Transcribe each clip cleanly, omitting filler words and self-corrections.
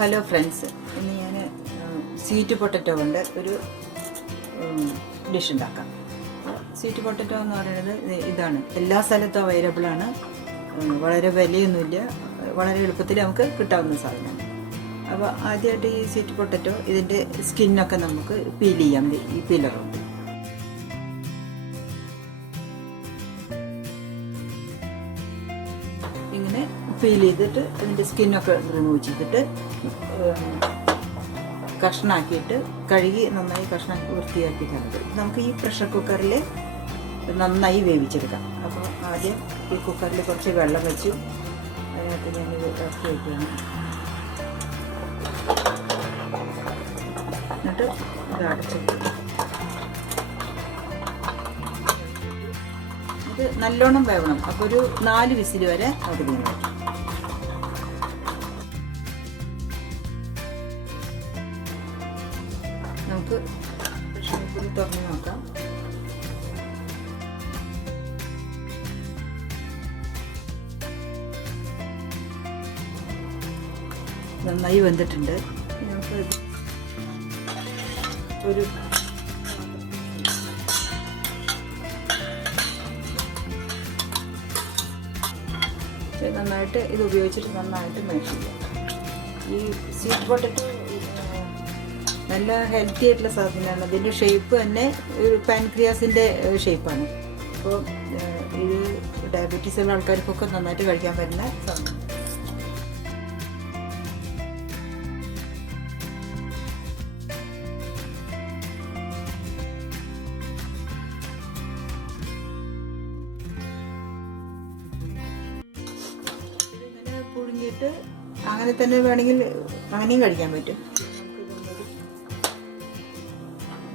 Hello friends, ഇന്ന് ഞാൻ sweet potato കൊണ്ട് ഒരു ഡിഷ് ഉണ്ടാക്കാം. സ്വീറ്റ് പൊട്ടറ്റോ എന്ന് പറയുന്നത് ഇതാണ്, എല്ലാ സ്ഥലത്തും അവൈലബിളാണ്. വളരെ വിലയൊന്നുമില്ല, വളരെ എളുപ്പത്തിൽ നമുക്ക് കിട്ടാവുന്ന സാധനമാണ്. അപ്പോൾ ആദ്യമായിട്ട് ഈ സ്വീറ്റ് പൊട്ടറ്റോ ഇതിൻ്റെ സ്കിന്നൊക്കെ നമുക്ക് പീൽ ചെയ്യാം. ഈ പീലറുണ്ട്. ഇങ്ങനെ പീൽ ചെയ്തിട്ട് ഇതിൻ്റെ സ്കിന്നൊക്കെ റിമൂവ് ചെയ്തിട്ട് കഷ്ണാക്കിയിട്ട് കഴുകി നന്നായി കഷ്ണാക്കി വൃത്തിയാക്കിയിട്ടുണ്ട്. നമുക്ക് ഈ പ്രഷർ കുക്കറിൽ നന്നായി വേവിച്ചെടുക്കാം. അപ്പോൾ ആദ്യം ഈ കുക്കറിൽ കുറച്ച് വെള്ളം വെച്ചു, അതിനകത്ത് ഞാൻ ഇറക്കി വയ്ക്കുകയാണ്. എന്നിട്ട് ഇത് അടച്ചിട്ട് ഇത് നല്ലോണം വേവണം. അപ്പോൾ ഒരു 4 വിസിൽ വരെ നമുക്ക് വേണം. നമുക്ക് പ്രഷർ കുക്കർ തുറന്ന് നോക്കാം. നന്നായി വെന്തിട്ടുണ്ട്. നമുക്ക് ഒരു നന്നായിട്ട് ഇത് ഉപയോഗിച്ചിട്ട് നന്നായിട്ട് മാഷ് ചെയ്യാം. ഈ സ്വീറ്റ് പൊട്ടറ്റോ നല്ല ഹെൽത്തി ആയിട്ടുള്ള സാധനമാണ്. അതിൻ്റെ ഷേപ്പ് തന്നെ ഒരു പാൻക്രിയാസിൻ്റെ ഷേപ്പാണ്. അപ്പോൾ ഇത് ഡയബറ്റീസ് ഉള്ള ആൾക്കാർക്കൊക്കെ നന്നായിട്ട് കഴിക്കാൻ പറ്റുന്ന സാധനം. പുഴുങ്ങിയിട്ട് അങ്ങനെ തന്നെ വേണമെങ്കിൽ അങ്ങനെയും കഴിക്കാൻ പറ്റും.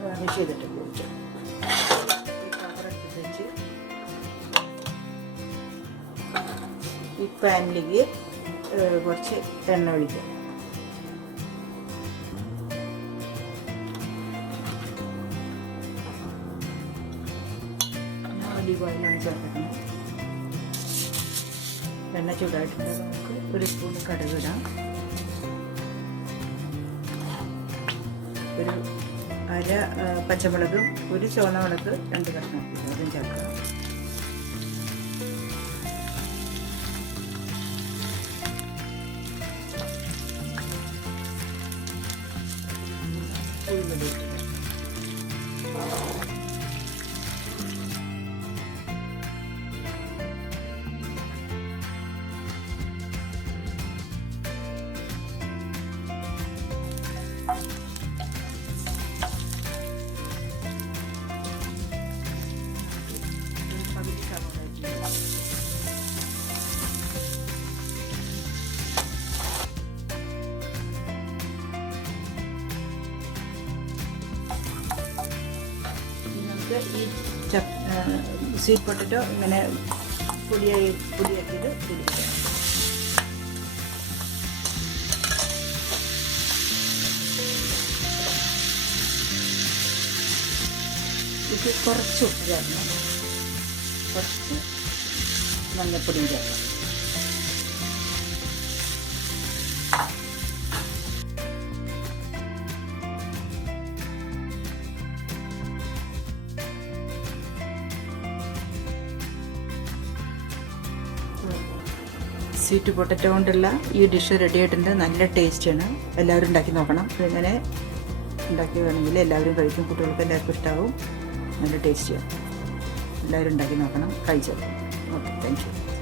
ഗാർണിഷ് ചെയ്തിട്ട് വെച്ച് ഈ പാനിലേക്ക് കുറച്ച് എണ്ണ ഒഴിക്കും. ഒലിവ് ഓയിലാണ് ചേർക്കുന്നത്. എണ്ണ ചൂടായിട്ടുണ്ട്. നമുക്ക് ഒരു സ്പൂൺ കടുക് ഇടാം. ഒരു അര പച്ചമുളകും ഒരു ചുവന്നമുളക് 2 കഷ്ണം അതും ചേർക്കാം. ഉഴുന്നത് ഈ സ്വീറ്റ് പൊട്ടറ്റോ ഇങ്ങനെ പൊടിയാക്കിയത് തിരിക്കുക. ഇത് കുറച്ച് ഉപ്പ് ചേർക്കണം, കുറച്ച് മഞ്ഞപ്പൊടിയും ചേർക്കണം. സ്വീറ്റ് പൊട്ടറ്റോ കൊണ്ടുള്ള ഈ ഡിഷ് റെഡി ആയിട്ടുണ്ട്. നല്ല ടേസ്റ്റാണ്. എല്ലാവരും ഉണ്ടാക്കി നോക്കണം. ഇങ്ങനെ ഉണ്ടാക്കി വേണമെങ്കിൽ എല്ലാവരും കഴിക്കും. കുട്ടികൾക്ക് എല്ലാവർക്കും ഇഷ്ടമാവും. നല്ല ടേസ്റ്റിയാണ്. എല്ലാവരും ഉണ്ടാക്കി നോക്കണം, കഴിച്ചോ. Okay, thank you.